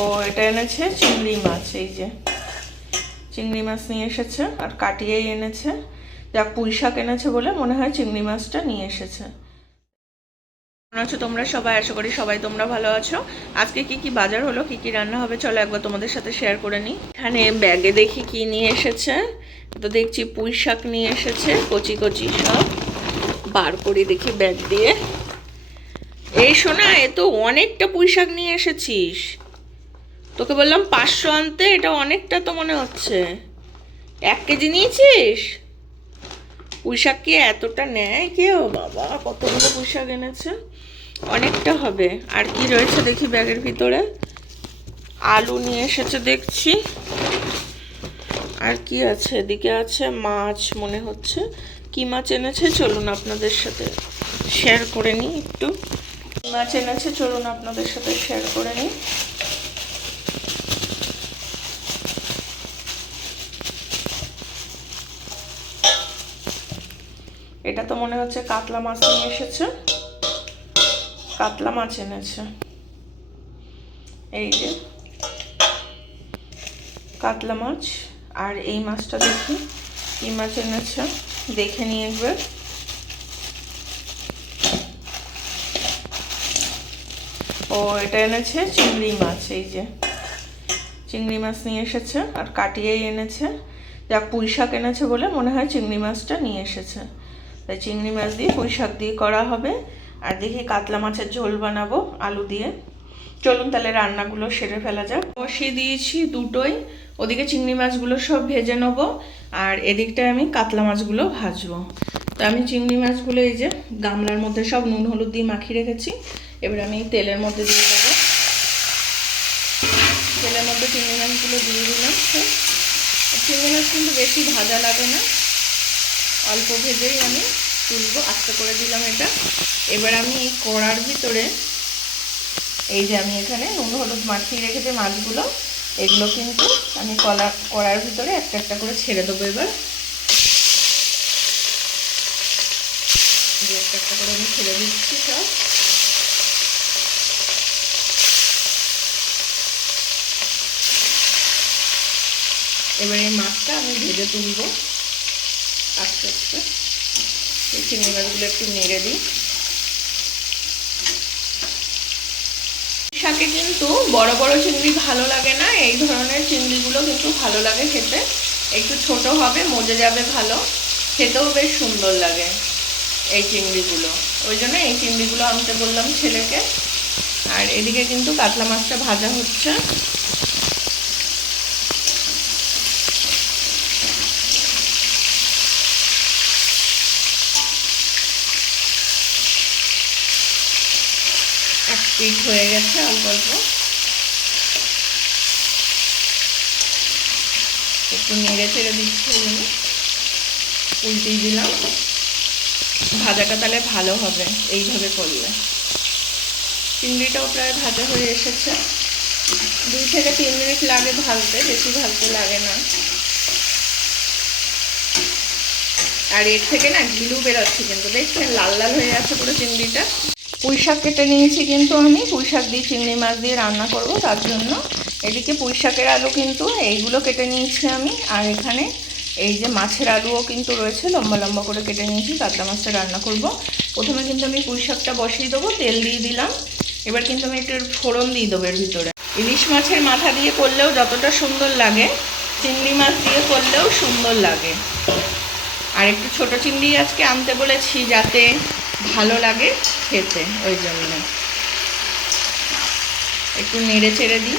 ও এটা এনেছে চিংড়ি মাছ, এই যে চিংড়ি মাছ নিয়ে এসেছে আর কাটিয়েই এনেছে। যাক, পুঁই শাক এনেছে বলে মনে হয় চিংড়ি মাছটা নিয়ে এসেছে। কেমন আছো তোমরা সবাই? আশা করি সবাই তোমরা ভালো আছো। আজকে কি কি বাজার হলো, কি কি রান্না হবে, চলো একবার তোমাদের সাথে শেয়ার করে নিই। এখানে ব্যাগে দেখি কি নিয়ে এসেছে। তো দেখছি পুঁই শাক নিয়ে এসেছে, কচি কচি সব বার করি দেখি ব্যাগ দিয়ে। এই শোনা, এ তো অনেকটা পুঁই শাক নিয়ে এসেছিস। তোকে বললাম 500 আনতে, এটা অনেকটা তো মনে হচ্ছে। 1 কেজি নিয়েছিস? পুঁই শাক কি এতটা নেয় কেউ? বাবা, কতগুলো পুঁই শাক এনেছে, অনেকটা হবে। আর কি রয়েছে দেখি ব্যাগের ভিতরে। আলু নিয়ে এসেছে দেখছি। আর কি আছে? এদিকে আছে মাছ মনে হচ্ছে। কি মাছ এনেছে চলুন আপনাদের সাথে শেয়ার করে নিই একটু। মাছ এনেছে চলুন আপনাদের সাথে শেয়ার করে নিই। এটা তো মনে হচ্ছে কাতলা মাছ নিয়ে এসেছে, কাতলা মাছ এনেছে। এই যে কাতলা মাছ। আর এই মাছটা দেখি কি মাছ এনেছে, দেখে নিই একবার। ও এটা এনেছে চিংড়ি মাছ, এই যে চিংড়ি মাছ নিয়ে এসেছে আর কাটিয়েই এনেছে। যাক, পুঁই শাক এনেছে বলে মনে হয় চিংড়ি মাছটা নিয়ে এসেছে। তাই চিংড়ি মাছ দিয়ে পুঁই শাক দিয়ে করা হবে। আর দেখি কাতলা মাছের ঝোল বানাবো আলু দিয়ে। চলুন তাহলে রান্নাগুলো সেরে ফেলা যাক। বসিয়ে দিয়েছি দুটোই। ওদিকে চিংড়ি মাছগুলো সব ভেজে নেবো আর এদিকটায় আমি কাতলা মাছগুলো ভাজবো। তো আমি চিংড়ি মাছগুলো এই যে গামলার মধ্যে সব নুন হলুদ দিয়ে মাখিয়ে রেখেছি। এবার আমি তেলের মধ্যে দিয়ে দেবো। তেলের মধ্যে চিংড়ি মাছগুলো দিয়ে দিলাম। চিংড়ি মাছ কিন্তু বেশি ভাজা লাগে না, অল্প ভেজেই আমি তুলবো। আস্তে করে দিলাম এটা। এবার আমি এই কড়ার ভিতরে এই যে আমি এখানে নুন হলুদ মাখিয়ে রেখেছি মাছগুলো, এগুলো কিন্তু আমি কড়ার ভিতরে একটা একটা করে ছেড়ে দেবো। এবার একটা একটা করে আমি ছেড়ে দিচ্ছি সব। এবার এই মাছটা আমি ভেজে তুলবো আস্তে আস্তে। এই চিংড়ি মাছগুলো একটু নেড়ে দিই। শাকে কিন্তু বড় বড় চিংড়ি ভালো লাগে না, এই ধরনের চিংড়িগুলো কিন্তু ভালো লাগে খেতে। একটু ছোট হবে, মজে যাবে ভালো, খেতেও বেশ সুন্দর লাগে এই চিংড়িগুলো। ওই জন্য এই চিংড়িগুলো আনতে বললাম ছেলেকে। আর এদিকে কিন্তু কাতলা মাছটা ভাজা হচ্ছে। এক পিঠ হয়ে গেছে অল্প অল্প। একটু নেড়ে ছেড়ে দিচ্ছি, উল্টিয়ে দিলাম। ভাজাটা তাহলে ভালো হবে এইভাবে করলে। চিংড়িটাও প্রায় ভাজা হয়ে এসেছে। 2 থেকে 3 মিনিট লাগে ভাজতে, বেশি ভাজতে লাগে না। আর এর থেকে না ঘিলু বেরোচ্ছে, কিন্তু দেখছেন লাল লাল হয়ে আছে পুরো চিংড়িটা। পুঁই শাক কেটে নিয়েছি কিন্তু আমি পুঁই শাক দিয়ে চিংড়ি মাছ দিয়ে রান্না করব, তার জন্য এদিকে পুঁই শাকের আলু কিন্তু এইগুলো কেটে নিয়েছি আমি। আর এখানে এই যে মাছের আলুও কিন্তু রয়েছে, লম্বা লম্বা করে কেটে নিয়েছি, কাতলা মাছটা রান্না করব। প্রথমে কিন্তু আমি পুঁই শাকটা বসিয়ে দেবো, তেল দিয়ে দিলাম। এবার কিন্তু আমি একটু ফোড়ন দিয়ে দেবো এর ভিতরে। ইলিশ মাছের মাথা দিয়ে করলেও যতটা সুন্দর লাগে, চিংড়ি মাছ দিয়ে করলেও সুন্দর লাগে। আর একটু ছোট চিংড়ি আজকে আনতে বলেছি যাতে ভালো লাগে খেতে, ওই জন্য একটু নেড়ে চেড়ে দিই।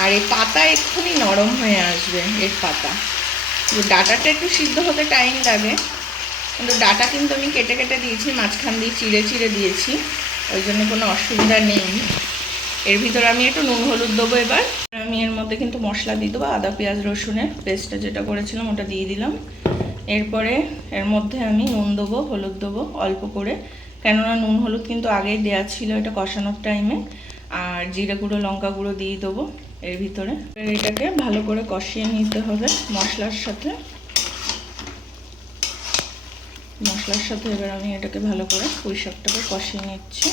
আর এই পাতা এক্ষুনি নরম হয়ে আসবে, এর পাতা। ডাঁটাটা একটু সিদ্ধ হতে টাইম লাগে, কিন্তু ডাঁটা কিন্তু আমি কেটে কেটে দিয়েছি, মাঝখান দিয়ে চিড়ে চিড়ে দিয়েছি, ওই জন্য কোনো অসুবিধা নেই। এর ভিতরে আমি একটু নুন হলুদ দেবো। এবার আমি এর মধ্যে কিন্তু মশলা দিয়ে দেবো, আদা পেঁয়াজ রসুনের পেস্টটা যেটা করেছিলাম ওটা দিয়ে দিলাম। এরপরে এর মধ্যে আমি নুন দেবো, হলুদ দেবো অল্প করে, কেননা নুন হলুদ কিন্তু আগেই দেওয়া ছিল এটা কষানোর টাইমে। আর জিরে গুঁড়ো লঙ্কা গুঁড়ো দিয়ে দেবো এর ভিতরে। এটাকে ভালো করে কষিয়ে নিতে হবে মশলার সাথে। এবার আমি এটাকে ভালো করে পুঁই শাকটাকে কষিয়ে নিচ্ছি।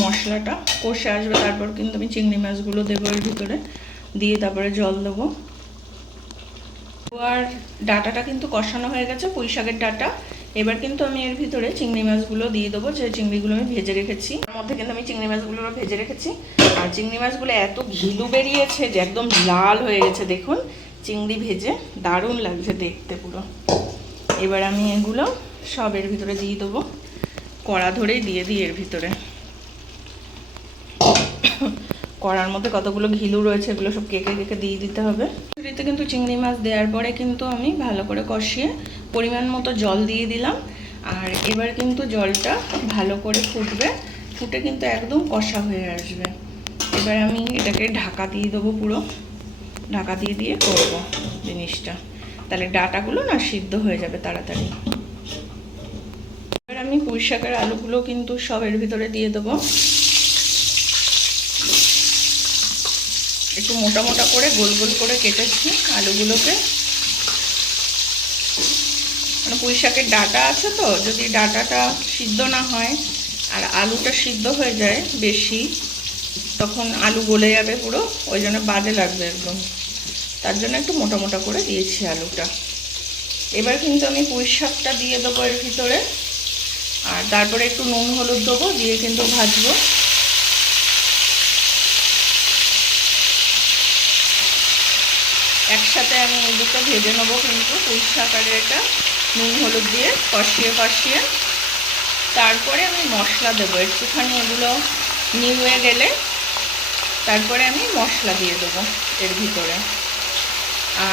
মশলাটা কষে আসবে, তারপর কিন্তু আমি চিংড়ি মাছগুলো দেবো এর ভিতরে, দিয়ে তারপরে জল দেবো। আর ডাঁটাটা কিন্তু কষানো হয়ে গেছে, পুঁই শাকের ডাঁটা। এবার কিন্তু আমি এর ভিতরে চিংড়ি মাছগুলো দিয়ে দেবো, যে চিংড়িগুলো আমি ভেজে রেখেছি। তার মধ্যে কিন্তু আমি চিংড়ি মাছগুলো ভেজে রেখেছি। আর চিংড়ি মাছগুলো এত ঘিলু বেরিয়েছে যে একদম লাল হয়ে গেছে, দেখুন চিংড়ি ভেজে দারুণ লাগছে দেখতে পুরো। এবার আমি এগুলো সব এর ভিতরে দিয়ে দেবো, কড়া ধরেই দিয়ে দিই এর ভিতরে। কড়ার মধ্যে কতগুলো ঘিলু রয়েছে, এগুলো সব কেকে কেকে দিয়ে দিতে হবে। এতে কিন্তু চিংড়ি মাছ দেওয়ার পরে কিন্তু আমি ভালো করে কষিয়ে পরিমাণ মতো জল দিয়ে দিলাম। আর এবার কিন্তু জলটা ভালো করে ফুটবে, ফুটে কিন্তু একদম কষা হয়ে আসবে। এবার আমি এটাকে ঢাকা দিয়ে দেবো, পুরো ঢাকা দিয়ে দিয়ে করবো জিনিসটা, তাহলে ডাঁটাগুলো না সিদ্ধ হয়ে যাবে তাড়াতাড়ি। এবার আমি পুঁই শাকের আলুগুলো কিন্তু সব এর ভিতরে দিয়ে দেবো। একটু মোটা মোটা করে গোল গোল করে কেটেছি আলুগুলোকে, মানে পুঁই শাকের ডাঁটা আছে তো, যদি ডাঁটাটা সিদ্ধ না হয় আর আলুটা সিদ্ধ হয়ে যায় বেশি, তখন আলু গলে যাবে পুরো, ওই জন্য বাজে লাগবে একদম। তার জন্য একটু মোটা মোটা করে দিয়েছি আলুটা। এবার কিন্তু আমি পুঁই শাকটা দিয়ে দেবো এর ভিতরে, আর তারপরে একটু নুন হলুদ দেবো, দিয়ে কিন্তু ভাজবো। একসাথে আমি এই দুটো ভেজে নেবো কিন্তু, পুঁই শাক আর এটা নুন হলুদ দিয়ে কষিয়ে কষিয়ে তারপরে আমি মশলা দেবো। একটুখানি এগুলো নিয়ে গেলে তারপরে আমি মশলা দিয়ে দেবো এর ভিতরে।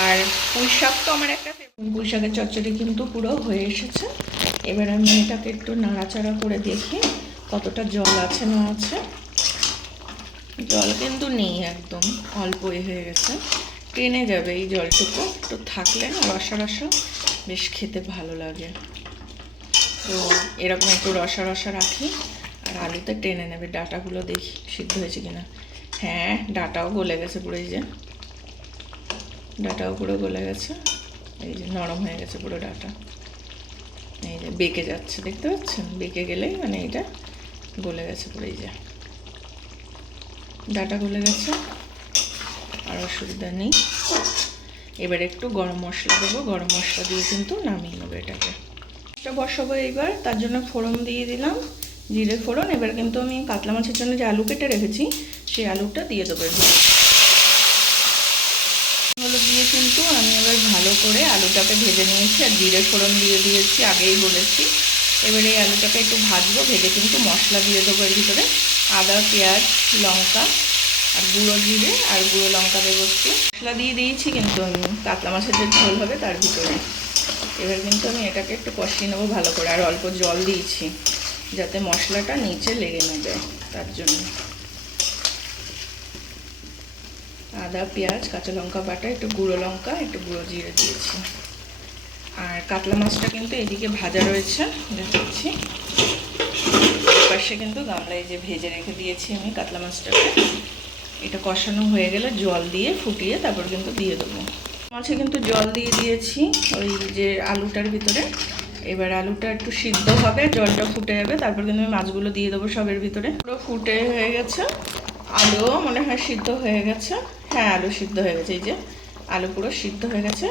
আর পুঁই শাক তো আমার একটা পুঁই শাকের চচ্চড়ি কিন্তু পুরো হয়ে এসেছে। এবার আমি এটাকে একটু নাড়াচাড়া করে দেখি কতটা জল আছে না আছে। জল কিন্তু নেই, একদম অল্প হয়ে গেছে, টেনে যাবে এই জলটুকু। একটু থাকলে না রসা রসা বেশ খেতে ভালো লাগে, তো এরকম একটু রসা রসা রাখি। আর আলুতে টেনে নেবে। ডাঁটাগুলো দেখি সিদ্ধ হয়েছে কিনা। হ্যাঁ, ডাঁটাও গলে গেছে পুরো, এই যে ডাঁটাও পুরো গলে গেছে, এই যে নরম হয়ে গেছে পুরো ডাঁটা। এই যে বেঁকে যাচ্ছে, দেখতে পাচ্ছেন, বেঁকে গেলেই মানে এটা গলে গেছে পুরো। এই যে ডাঁটা গলে গেছে, আর অসুবিধা নেই। এবার একটু গরম মশলা দেবো, গরম মশলা দিয়ে কিন্তু নামিয়ে নেবো এটাকে। এটা বসাবো এইবার, তার জন্য ফোড়ন দিয়ে দিলাম, জিরে ফোড়ন। এবার কিন্তু আমি কাতলা মাছের জন্য যে আলু কেটে রেখেছি সেই আলুটা দিয়ে দেবো। হলুদ দিয়ে কিন্তু আমি এবার ভালো করে আলুটাকে ভেজে নিয়েছি, আর জিরে ফোড়ন দিয়ে দিয়েছি, আগেই বলেছি। এবার এই আলুটাকে একটু ভাজবো, ভেজে কিন্তু মশলা দিয়ে দেবো এর ভিতরে। আদা, পেঁয়াজ, লঙ্কা আর গুঁড়ো জিরে আর গুঁড়ো লঙ্কা দেবো একটু। মশলা দিয়ে দিয়েছি কিন্তু আমি কাতলা মাছের যে ঝোল হবে তার ভিতরে। এবার কিন্তু আমি এটাকে একটু কষিয়ে নেবো ভালো করে, আর অল্প জল দিয়েছি যাতে মশলাটা নিচে লেগে না যায়, তার জন্য। আদা, পেঁয়াজ, কাঁচা লঙ্কা বাটা, একটু গুঁড়ো লঙ্কা, একটু গুঁড়ো জিরে দিয়েছি। আর কাতলা মাছটা কিন্তু এদিকে ভাজা রয়েছে, দেখাচ্ছি। পাশে কিন্তু গামলায় যে ভেজে রেখে দিয়েছি আমি কাতলা মাছটাকে। এটা কষানো হয়ে গেলে জল দিয়ে ফুটিয়ে তারপর কিন্তু দিয়ে দেবো। মাছে কিন্তু জল দিয়ে দিয়েছি ওই যে আলুটার ভিতরে। এবার আলুটা একটু সিদ্ধ হবে, জলটা ফুটে যাবে, তারপর কিন্তু আমি মাছগুলো দিয়ে দেবো সবের ভিতরে। পুরো ফুটে হয়ে গেছে, আলুও মনে হয় সিদ্ধ হয়ে গেছে। হ্যাঁ, আলু সিদ্ধ হয়ে গেছে, এই যে আলু পুরো সিদ্ধ হয়ে গেছে।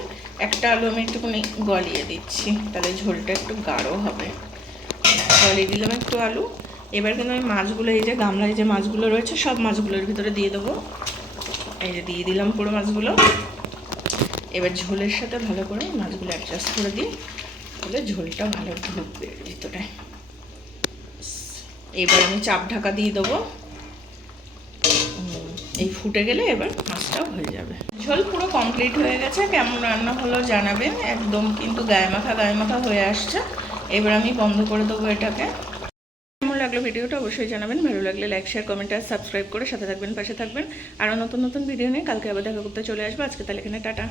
একটা আলু আমি একটুখানি গলিয়ে দিচ্ছি, তাহলে ঝোলটা একটু গাঢ় হবে। গলিয়ে দিলাম একটু আলু। এবার কিন্তু আমি মাছগুলো, এই যে গামলায় যে মাছগুলো রয়েছে সব মাছগুলোর ভিতরে দিয়ে দেবো। এই যে দিয়ে দিলাম পুরো মাছগুলো। এবার ঝোলের সাথে ভালো করে মাছগুলো অ্যাডজাস্ট করে দিই, তাহলে ঝোলটা ভালো ঢুকবে এর ভিতরে। এবার আমি চাপ ঢাকা দিয়ে দেবো, এই ফুটে গেলে এবার মাছটাও হয়ে যাবে। ঝোল পুরো কমপ্লিট হয়ে গেছে। কেমন রান্না হলো জানাবেন, একদম কিন্তু গায়ে মাখা হয়ে আসছে। এবার আমি বন্ধ করে দেবো এটাকে। কেমন লাগলো ভিডিওটা অবশ্যই জানাবেন। ভালো লাগলে লাইক, শেয়ার, কমেন্ট আর সাবস্ক্রাইব করে সাথে থাকবেন, পাশে থাকবেন। আরও নতুন নতুন ভিডিও নিয়ে কালকে আবার দেখা করতে চলে আসবো। আজকে তাহলে এখানে টাটা।